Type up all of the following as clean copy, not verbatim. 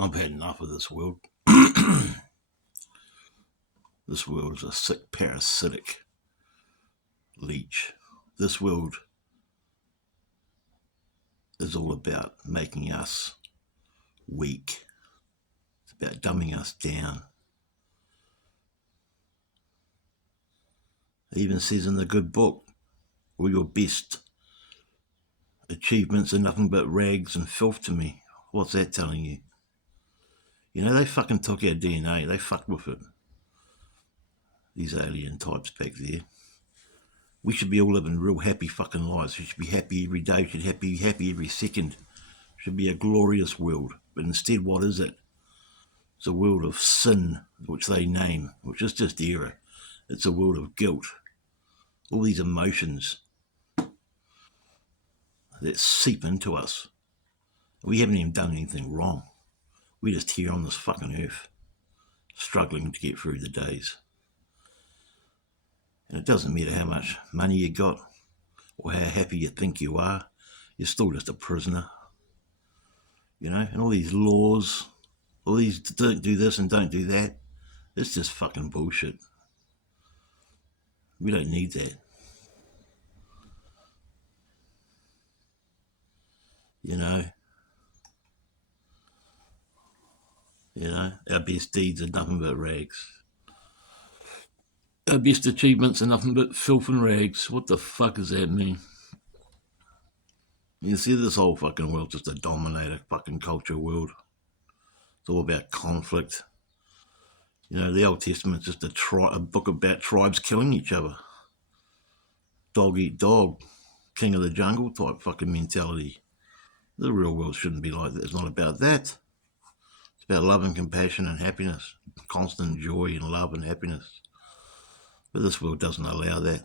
I've had enough of this world. This world is a sick, parasitic leech. This world is all about making us weak. It's about dumbing us down. It even says in the good book, all your best achievements are nothing but rags and filth to me. What's that telling you? You know, they fucking took our DNA. They fucked with it. These alien types back there. We should be all living real happy fucking lives. We should be happy every day. We should be happy every second. It should be a glorious world. But instead, what is it? It's a world of sin, which they name, which is just error. It's a world of guilt. All these emotions that seep into us. We haven't even done anything wrong. We're just here on this fucking earth, struggling to get through the days. And it doesn't matter how much money you got or how happy you think you are, you're still just a prisoner. You know, and all these laws, all these don't do this and don't do that, it's just fucking bullshit. We don't need that. You know, our best deeds are nothing but rags. Our best achievements are nothing but filth and rags. What the fuck does that mean? You see, this whole fucking world's just a dominator fucking culture world. It's all about conflict. You know, the Old Testament's just a book about tribes killing each other. Dog eat dog, king of the jungle type fucking mentality. The real world shouldn't be like that. It's not about that. It's about love and compassion and happiness, constant joy and love and happiness. But this world doesn't allow that.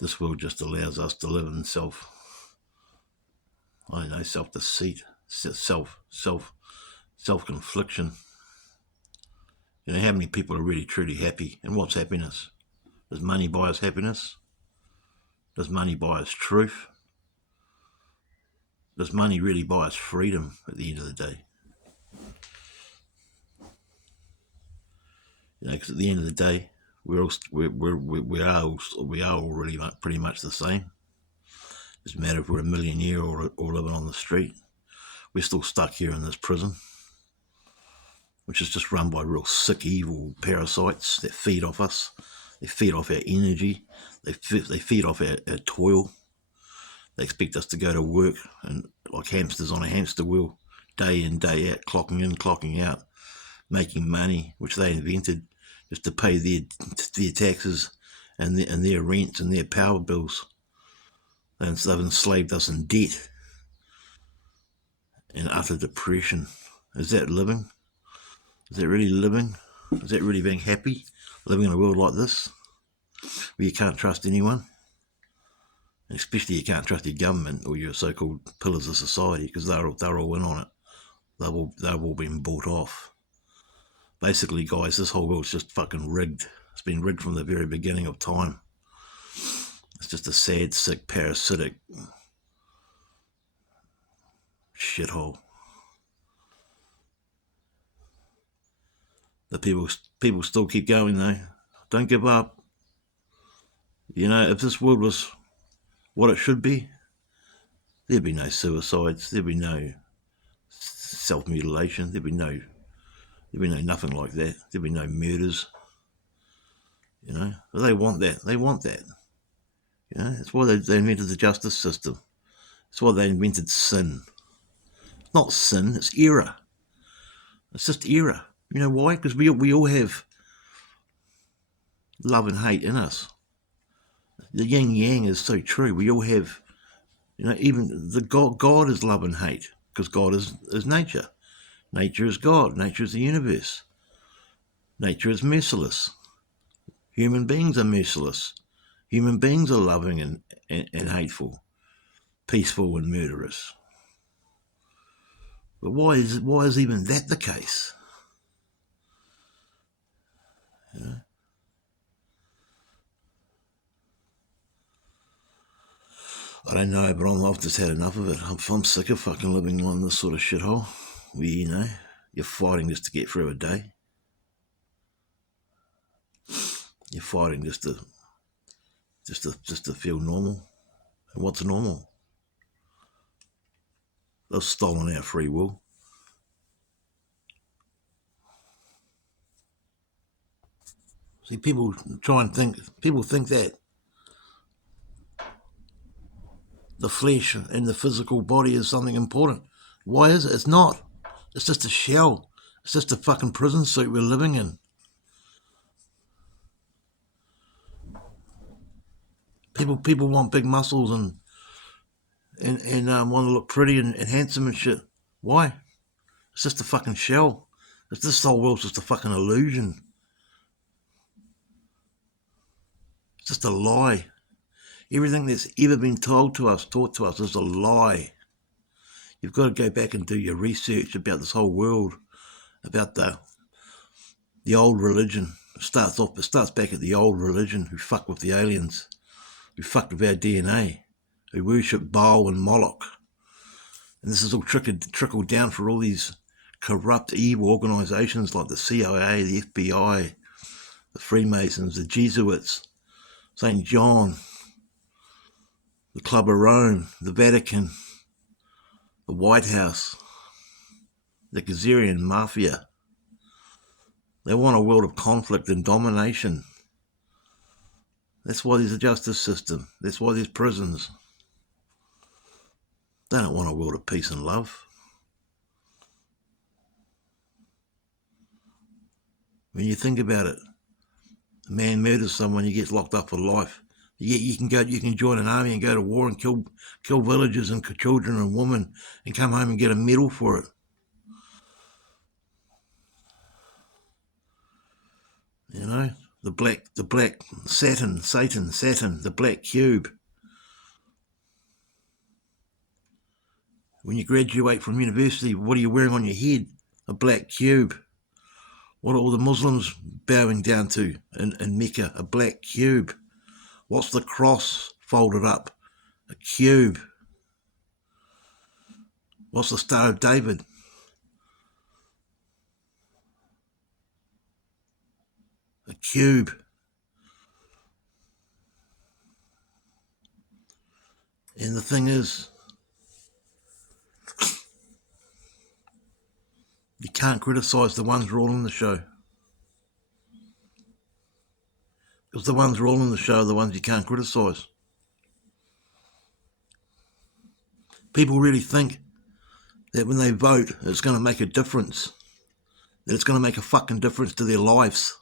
This world just allows us to live in self-deceit, self-confliction. You know, how many people are really truly happy? And what's happiness? Does money buy us happiness? Does money buy us truth? Does money really buy us freedom at the end of the day? You know, because at the end of the day, we are all really pretty much the same. It doesn't matter if we're a millionaire or living on the street. We're still stuck here in this prison, which is just run by real sick, evil parasites that feed off us. They feed off our energy. They feed off our toil. They expect us to go to work and like hamsters on a hamster wheel, day in, day out, clocking in, clocking out, making money, which they invented just to pay their taxes and their rents and their power bills. And they've enslaved us in debt and utter depression. Is that living? Is that really living? Is that really being happy? Living in a world like this, where you can't trust anyone? And especially you can't trust your government or your so-called pillars of society, because they're all in on it. They've all been bought off. Basically, guys, this whole world's just fucking rigged. It's been rigged from the very beginning of time. It's just a sad, sick, parasitic shithole. The people still keep going though. Don't give up. You know, if this world was what it should be, there'd be no suicides, there'd be no self-mutilation, there'd be no nothing like that. There'd be no murders. You know, but they want that. They want that. You know, that's why they invented the justice system. That's why they invented sin. It's not sin, it's error. It's just error. You know why? Because we all have love and hate in us. The yin yang is so true. We all have, you know, even the God is love and hate, because God is nature. Nature is God. Nature is the universe. Nature is merciless. Human beings are merciless. Human beings are loving and hateful, peaceful and murderous. But why is even that the case? You know? I don't know, but I've just had enough of it. I'm sick of fucking living on this sort of shithole. where, you know, you're fighting just to get through a day. You're fighting just to feel normal. And what's normal? They've stolen our free will. See, people think that the flesh and the physical body is something important. Why is it? It's not. It's just a shell. It's just a fucking prison suit we're living in. People want big muscles and want to look pretty and handsome and shit. Why? It's just a fucking shell. This whole world's just a fucking illusion. It's just a lie. Everything that's ever been taught to us is a lie. You've got to go back and do your research about this whole world, about the old religion. It starts back at the old religion who fuck with the aliens, who fucked with our DNA, who worship Baal and Moloch. And this is all trickled down for all these corrupt, evil organisations like the CIA, the FBI, the Freemasons, the Jesuits, St. John, the Club of Rome, the Vatican, the White House, the Khazarian Mafia. They want a world of conflict and domination. That's why there's a justice system. That's why there's prisons. They don't want a world of peace and love. When you think about it, a man murders someone, he gets locked up for life. Yet you can join an army and go to war and kill villagers and children and women and come home and get a medal for it. You know, the black Satan, the black cube. When you graduate from university, what are you wearing on your head? A black cube. What are all the Muslims bowing down to in Mecca? A black cube. What's the cross folded up? A cube. What's the Star of David? A cube. And the thing is, you can't criticise the ones ruling the show. Because the ones ruling the show are the ones you can't criticise. People really think that when they vote, it's going to make a difference. That it's going to make a fucking difference to their lives.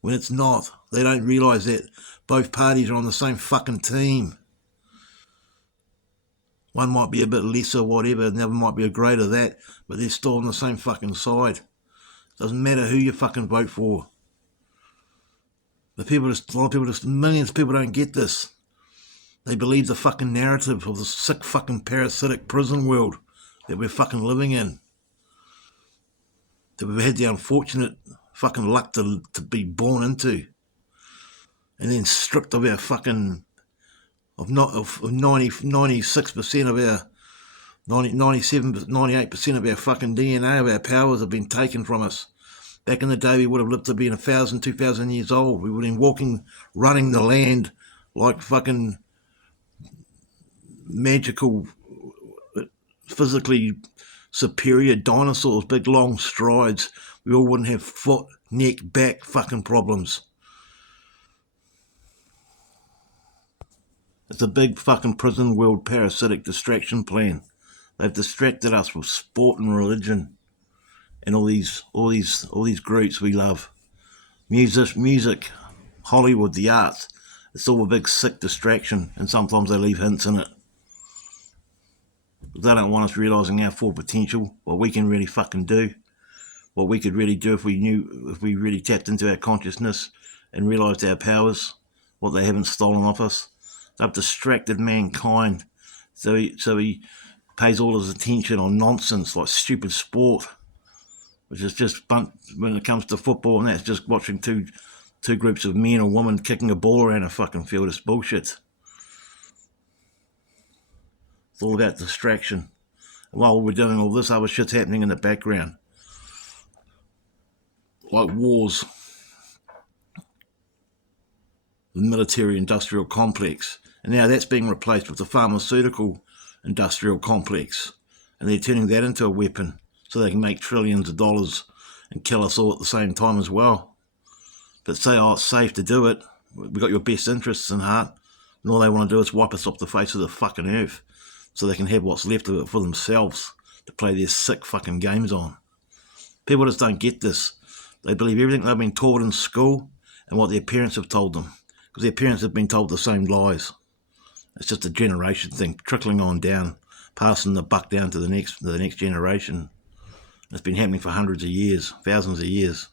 When it's not. They don't realise that both parties are on the same fucking team. One might be a bit less or whatever, and the other might be a greater that, but they're still on the same fucking side. Doesn't matter who you fucking vote for. Millions of people don't get this. They believe the fucking narrative of the sick fucking parasitic prison world that we're fucking living in. That we've had the unfortunate fucking luck to be born into. And then stripped of our fucking, of 96% of our, 97, 98% of our fucking DNA, of our powers have been taken from us. Back in the day, we would have lived to be 1,000, 2,000 years old. We would have been walking, running the land like fucking magical, physically superior dinosaurs, big long strides. We all wouldn't have foot, neck, back fucking problems. It's a big fucking prison world parasitic distraction plan. They've distracted us with sport and religion and all these groups we love. Music, Hollywood, the arts. It's all a big sick distraction, and sometimes they leave hints in it. They don't want us realising our full potential, what we can really fucking do, what we could really do if we really tapped into our consciousness and realised our powers, what they haven't stolen off us. They've distracted mankind, so he pays all his attention on nonsense like stupid sport, which is just when it comes to football, and that's just watching two groups of men or women kicking a ball around a fucking field. It's bullshit. It's all about distraction. While we're doing all this other shit's happening in the background, like wars, the military-industrial complex, and now that's being replaced with the pharmaceutical industrial complex, and they're turning that into a weapon so they can make trillions of dollars and kill us all at the same time as well. But say, oh, it's safe to do it, we've got your best interests in heart, and all they want to do is wipe us off the face of the fucking earth so they can have what's left of it for themselves to play their sick fucking games on. People just don't get this. They believe everything they've been taught in school and what their parents have told them, because their parents have been told the same lies. It's just a generation thing, trickling on down, passing the buck down to the next generation. It's been happening for hundreds of years, thousands of years.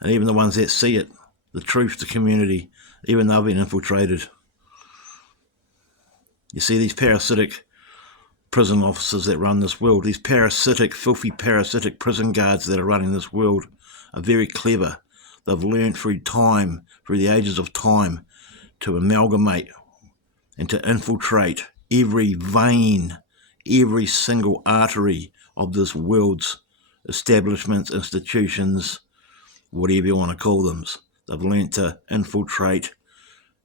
And even the ones that see it, the truth, the community, even they've been infiltrated. You see these parasitic prison officers that run this world, these parasitic, filthy parasitic prison guards that are running this world are very clever. They've learned through time, through the ages of time, to amalgamate and to infiltrate every vein, every single artery of this world's establishments, institutions, whatever you want to call them. They've learned to infiltrate,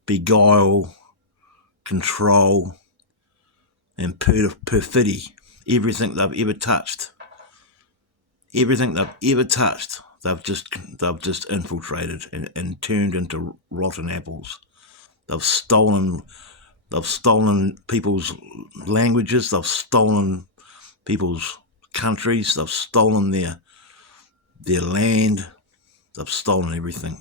beguile, control, and perfidy everything they've ever touched. Everything they've ever touched, they've just infiltrated and turned into rotten apples. They've stolen people's languages. They've stolen people's countries. They've stolen their land. They've stolen everything,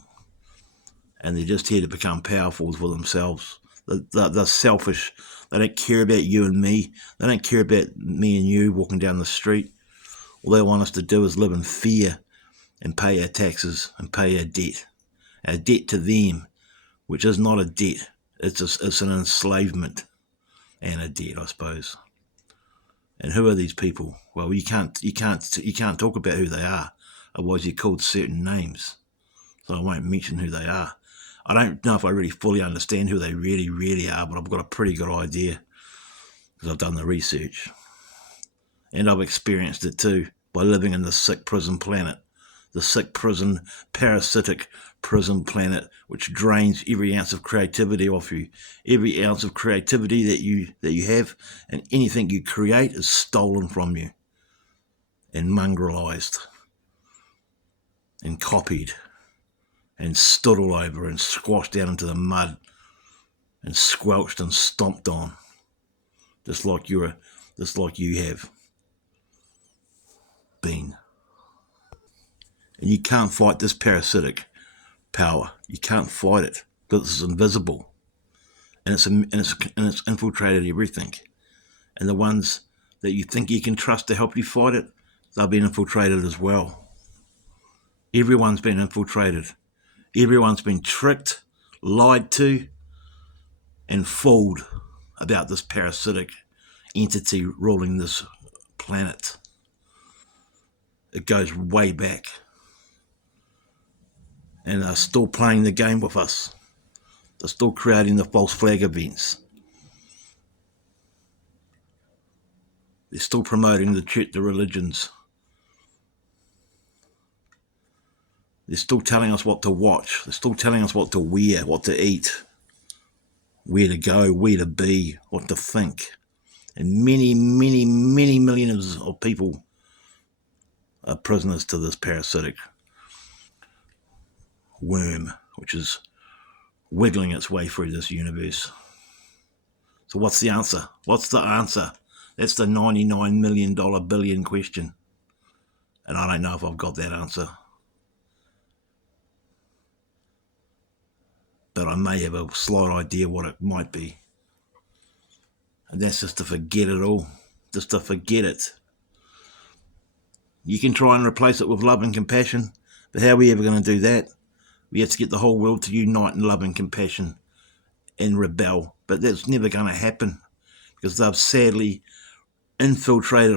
and they're just here to become powerful for themselves. They're selfish. They don't care about you and me. They don't care about me and you walking down the street. All they want us to do is live in fear and pay our taxes and pay our debt to them, which is not a debt. It's an enslavement and a debt, I suppose. And who are these people? Well, you can't talk about who they are, otherwise you're called certain names. So I won't mention who they are. I don't know if I really fully understand who they really, really are, but I've got a pretty good idea because I've done the research. And I've experienced it too by living in the sick prison planet. The sick prison, parasitic prison planet, which drains every ounce of creativity off you. Every ounce of creativity that you have, and anything you create is stolen from you and mongrelized and copied and stood all over and squashed down into the mud and squelched and stomped on, just like you have been. And you can't fight this parasitic power. You can't fight it because it's invisible, and it's infiltrated everything. And the ones that you think you can trust to help you fight it, they've been infiltrated as well. Everyone's been infiltrated. Everyone's been tricked, lied to, and fooled about this parasitic entity ruling this planet. It goes way back. And they're still playing the game with us. They're still creating the false flag events. They're still promoting the religions. They're still telling us what to watch. They're still telling us what to wear, what to eat, where to go, where to be, what to think. And many, many, many millions of people are prisoners to this parasitic worm, which is wiggling its way through this universe. So what's the answer? What's the answer? That's the $99 million billion question. And I don't know if I've got that answer. But I may have a slight idea what it might be. And that's just to forget it all. Just to forget it. You can try and replace it with love and compassion, but how are we ever going to do that? We have to get the whole world to unite in love and compassion and rebel. But that's never going to happen because they've sadly infiltrated.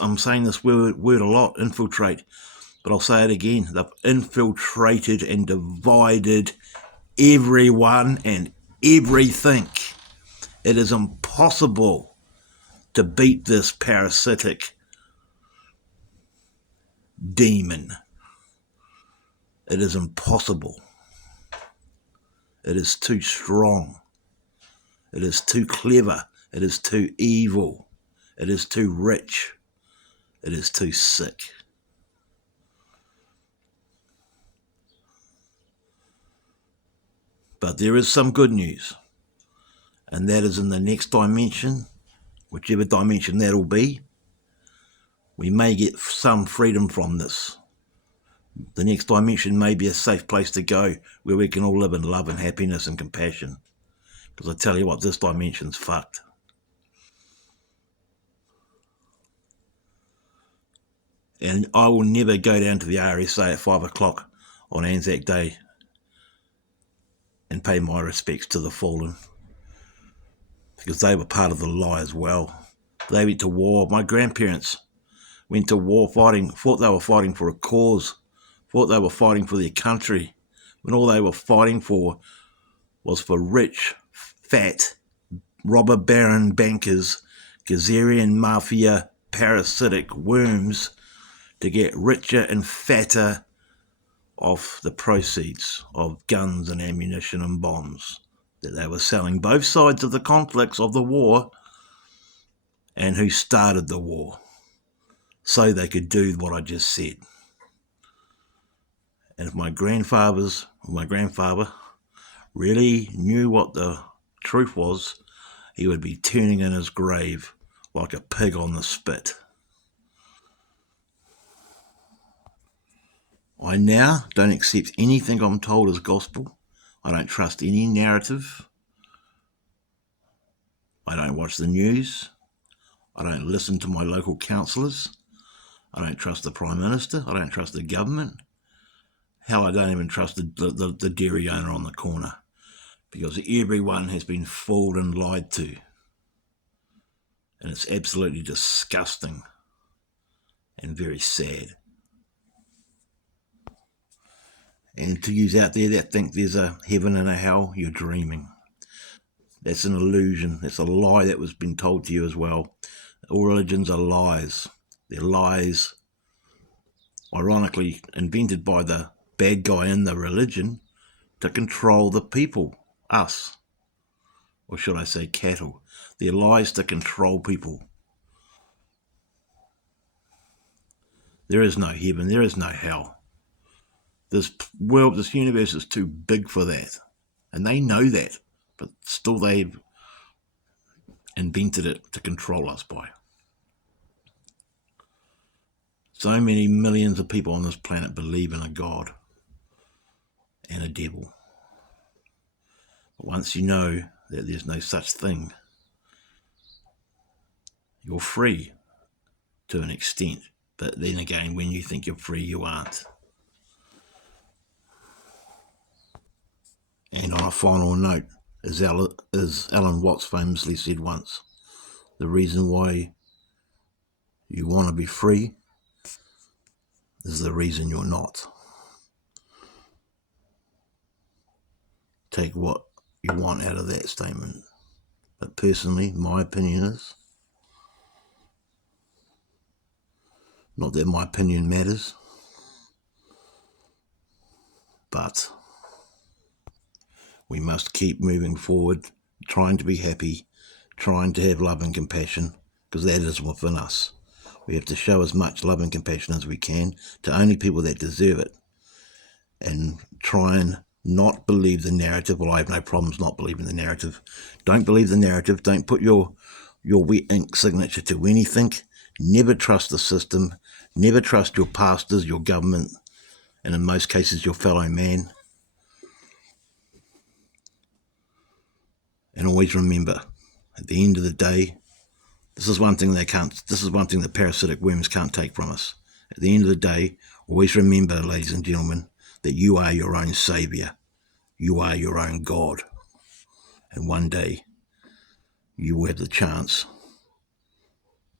I'm saying this word a lot, infiltrate. But I'll say it again. They've infiltrated and divided everyone and everything. It is impossible to beat this parasitic demon. It is impossible. It is too strong. It is too clever. It is too evil. It is too rich. It is too sick. But there is some good news, and that is in the next dimension, whichever dimension that'll be, we may get some freedom from this. The next dimension may be a safe place to go where we can all live in love and happiness and compassion. Because I tell you what, this dimension's fucked. And I will never go down to the RSA at 5 o'clock on Anzac Day and pay my respects to the fallen, because they were part of the lie as well. They went to war. My grandparents went to war thought they were fighting for a cause, thought they were fighting for their country, when all they were fighting for was for rich, fat, robber baron bankers, Gazarian mafia, parasitic worms to get richer and fatter off the proceeds of guns and ammunition and bombs that they were selling, both sides of the conflicts of the war, and who started the war, so they could do what I just said. And if my grandfather really knew what the truth was, he would be turning in his grave like a pig on the spit. I now don't accept anything I'm told as gospel. I don't trust any narrative. I don't watch the news. I don't listen to my local councillors. I don't trust the Prime Minister. I don't trust the government. Hell, I don't even trust the dairy owner on the corner, because everyone has been fooled and lied to. And it's absolutely disgusting and very sad. And to use out there that think there's a heaven and a hell, you're dreaming. That's an illusion. That's a lie that was been told to you as well. All religions are lies. They're lies, ironically, invented by the bad guy in the religion to control the people, us. Or should I say cattle. They're lies to control people. There is no heaven. There is no hell. This world, this universe is too big for that. And they know that. But still they've invented it to control us by. So many millions of people on this planet believe in a God and a devil. But once you know that there's no such thing, you're free to an extent. But then again, when you think you're free, you aren't. And on a final note, as Alan Watts famously said once, the reason why you want to be free is the reason you're not. Take what you want out of that statement. But personally, my opinion is, not that my opinion matters, but we must keep moving forward, trying to be happy, trying to have love and compassion, because that is within us. We have to show as much love and compassion as we can to only people that deserve it, and try and not believe the narrative. Well, I have no problems not believing the narrative. Don't believe the narrative. Don't put your wet ink signature to anything. Never trust the system. Never trust your pastors, your government, and in most cases your fellow man. And always remember, at the end of the day, this is one thing the parasitic worms can't take from us. At the end of the day, always remember, ladies and gentlemen, that you are your own saviour. You are your own God. And one day, you will have the chance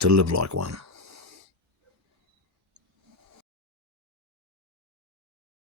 to live like one.